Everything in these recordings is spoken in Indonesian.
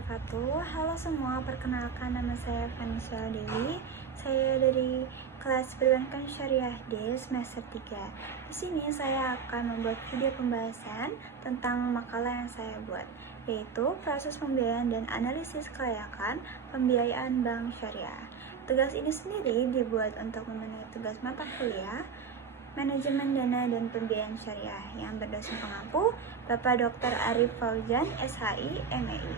wabarakatuh. Halo semua, perkenalkan nama saya Vanessa Dewi. Saya dari kelas Perbankan Syariah D semester 3. Di sini saya akan membuat video pembahasan tentang makalah yang saya buat, yaitu proses pembiayaan dan analisis kelayakan pembiayaan bank syariah. Tugas ini sendiri dibuat untuk memenuhi tugas mata kuliah Manajemen Dana dan Pembiayaan Syariah yang berdosen pengampu Bapak Dr. Arif Fauzan, SHI, MEI.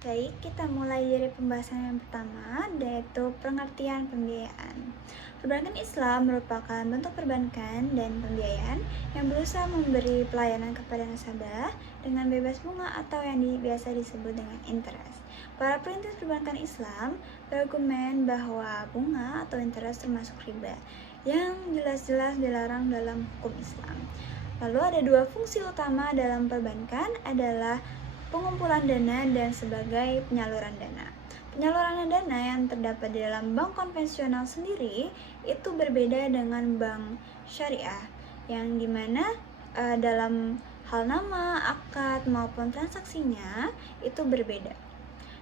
Baik, kita mulai dari pembahasan yang pertama, yaitu pengertian pembiayaan. Perbankan Islam merupakan bentuk perbankan dan pembiayaan yang berusaha memberi pelayanan kepada nasabah dengan bebas bunga atau yang biasa disebut dengan interest. Para perintis perbankan Islam berargumen bahwa bunga atau interest termasuk riba, yang jelas-jelas dilarang dalam hukum Islam. Lalu ada dua fungsi utama dalam perbankan adalah pengumpulan dana dan sebagai penyaluran dana. Penyaluran dana yang terdapat di dalam bank konvensional sendiri itu berbeda dengan bank syariah, yang dimana dalam hal nama, akad maupun transaksinya itu berbeda.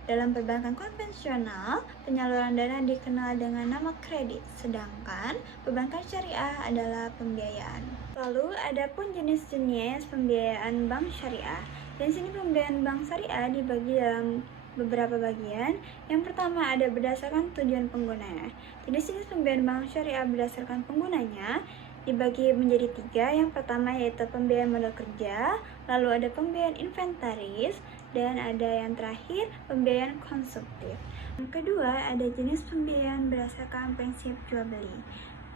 Dalam perbankan konvensional, penyaluran dana dikenal dengan nama kredit, sedangkan perbankan syariah adalah pembiayaan. Lalu, ada pun jenis-jenis pembiayaan bank syariah. Dan sini pembiayaan bank syariah dibagi dalam beberapa bagian. Yang pertama ada berdasarkan tujuan penggunanya. Jenis-jenis pembiayaan bank syariah berdasarkan penggunanya dibagi menjadi tiga. Yang pertama yaitu pembiayaan modal kerja, lalu ada pembiayaan inventaris, dan ada yang terakhir pembiayaan konsumtif. Yang kedua ada jenis pembiayaan berdasarkan prinsip jual beli.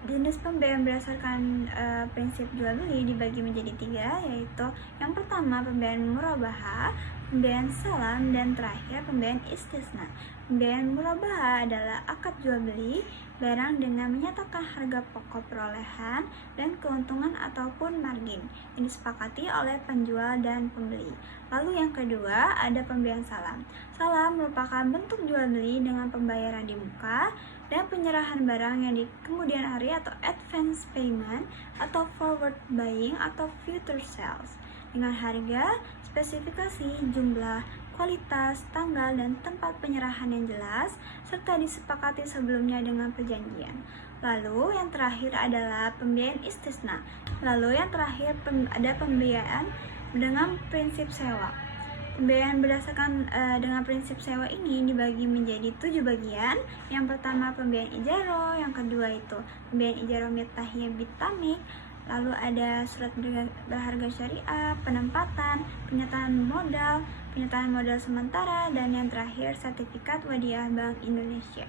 Jenis pembiayaan berdasarkan prinsip jual beli dibagi menjadi tiga, yaitu yang pertama pembiayaan murabahah, pembiayaan salam, dan terakhir pembiayaan istisna. Pembiayaan murabahah adalah akad jual beli barang dengan menyatakan harga pokok perolehan dan keuntungan ataupun margin yang disepakati oleh penjual dan pembeli. Lalu yang kedua ada pembiayaan salam. Salam merupakan bentuk jual beli dengan pembayaran di muka dan penyerahan barang yang di kemudian hari atau advance payment atau forward buying atau future sales dengan harga, spesifikasi, jumlah, kualitas, tanggal, dan tempat penyerahan yang jelas serta disepakati sebelumnya dengan perjanjian. Lalu yang terakhir adalah pembiayaan istisna. Lalu yang terakhir ada pembiayaan dengan prinsip sewa. Pembiayaan berdasarkan dengan prinsip sewa ini dibagi menjadi 7 bagian. Yang pertama pembiayaan ijaro, yang kedua itu pembiayaan ijaro mitahiyah bitamik, lalu ada surat berharga syariah, penempatan, penyataan modal sementara, dan yang terakhir sertifikat wadiah Bank Indonesia.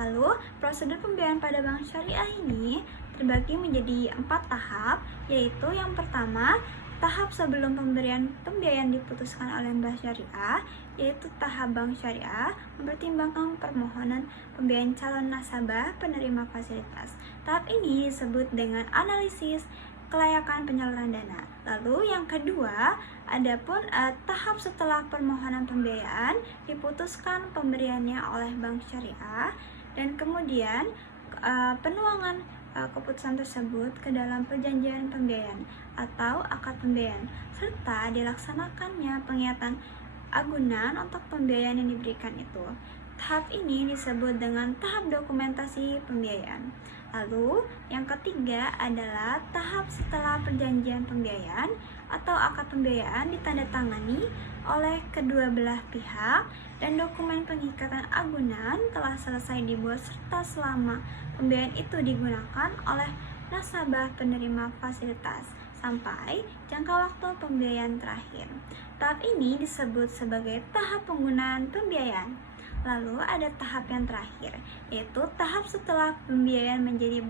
Lalu prosedur pembiayaan pada bank syariah ini terbagi menjadi 4 tahap, yaitu yang pertama tahap sebelum pemberian pembiayaan diputuskan oleh bank syariah, yaitu tahap bank syariah mempertimbangkan permohonan pembiayaan calon nasabah penerima fasilitas. Tahap ini disebut dengan analisis kelayakan penyaluran dana. Lalu yang kedua, adapun tahap setelah permohonan pembiayaan diputuskan pemberiannya oleh bank syariah dan kemudian penuangan keputusan tersebut ke dalam perjanjian pembiayaan atau akad pembiayaan serta dilaksanakannya pengiyatan agunan untuk pembiayaan yang diberikan itu. Tahap ini disebut dengan tahap dokumentasi pembiayaan. Lalu yang ketiga adalah tahap setelah perjanjian pembiayaan atau akad pembiayaan ditandatangani oleh kedua belah pihak dan dokumen pengikatan agunan telah selesai dibuat serta selama pembiayaan itu digunakan oleh nasabah penerima fasilitas sampai jangka waktu pembiayaan terakhir. Tahap ini disebut sebagai tahap penggunaan pembiayaan. Lalu ada tahap yang terakhir, yaitu tahap setelah pembiayaan menjadi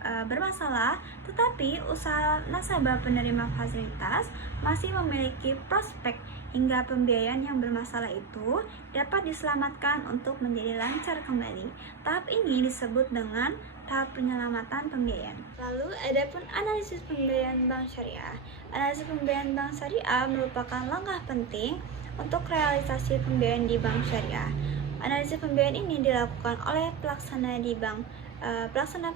bermasalah, tetapi usaha nasabah penerima fasilitas masih memiliki prospek hingga pembiayaan yang bermasalah itu dapat diselamatkan untuk menjadi lancar kembali. Tahap ini disebut dengan tahap penyelamatan pembiayaan. Lalu ada pun analisis pembiayaan bank syariah. Analisis pembiayaan bank syariah merupakan langkah penting untuk realisasi pembiayaan di bank syariah. Analisis pembiayaan ini dilakukan oleh pelaksana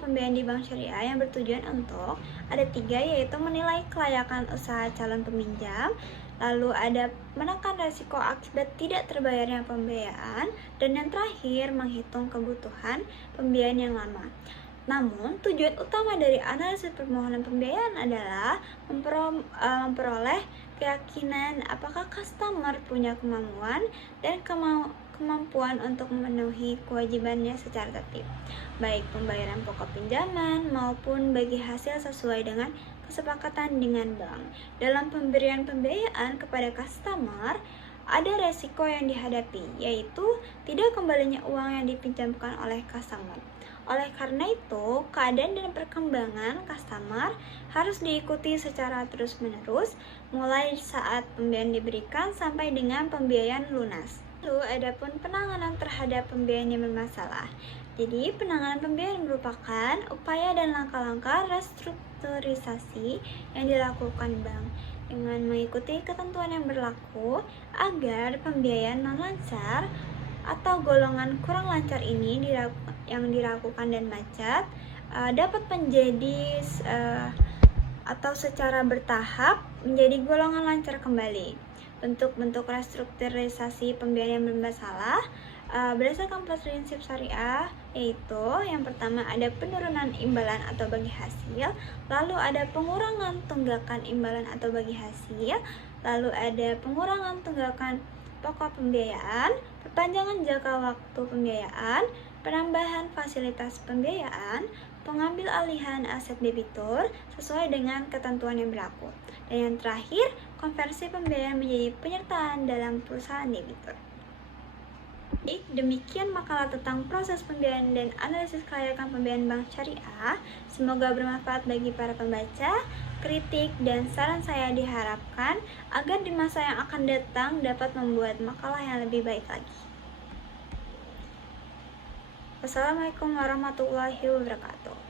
pembiayaan di bank syariah yang bertujuan untuk ada 3, yaitu menilai kelayakan usaha calon peminjam Lalu ada menekan resiko akibat tidak terbayarnya pembiayaan, dan yang terakhir menghitung kebutuhan pembiayaan yang lama. Namun, tujuan utama dari analisis permohonan pembiayaan adalah memperoleh keyakinan apakah customer punya kemampuan dan kemampuan untuk memenuhi kewajibannya secara tertib, baik pembayaran pokok pinjaman maupun bagi hasil sesuai dengan kesepakatan dengan bank. Dalam pemberian pembiayaan kepada customer, ada resiko yang dihadapi, yaitu tidak kembalinya uang yang dipinjamkan oleh customer. Oleh karena itu, keadaan dan perkembangan customer harus diikuti secara terus-menerus, mulai saat pembiayaan diberikan sampai dengan pembiayaan lunas. Lalu, adapun penanganan terhadap pembiayaan yang bermasalah. Jadi, penanganan pembiayaan merupakan upaya dan langkah-langkah restrukturisasi yang dilakukan bank dengan mengikuti ketentuan yang berlaku agar pembiayaan non-lancar atau golongan kurang lancar ini yang diragukan dan macet dapat menjadi atau secara bertahap menjadi golongan lancar kembali. Bentuk-bentuk restrukturisasi pembiayaan yang bermasalah berdasarkan prinsip syariah, yaitu yang pertama ada penurunan imbalan atau bagi hasil, lalu ada pengurangan tunggakan imbalan atau bagi hasil, lalu ada pengurangan tunggakan pokok pembiayaan, perpanjangan jangka waktu pembiayaan, penambahan fasilitas pembiayaan, pengambil alihan aset debitur sesuai dengan ketentuan yang berlaku. Dan yang terakhir, konversi pembiayaan menjadi penyertaan dalam perusahaan debitur. Baik, demikian makalah tentang proses pembiayaan dan analisis kelayakan pembiayaan bank syariah. Semoga bermanfaat bagi para pembaca. Kritik dan saran saya diharapkan agar di masa yang akan datang dapat membuat makalah yang lebih baik lagi. Wassalamualaikum warahmatullahi wabarakatuh.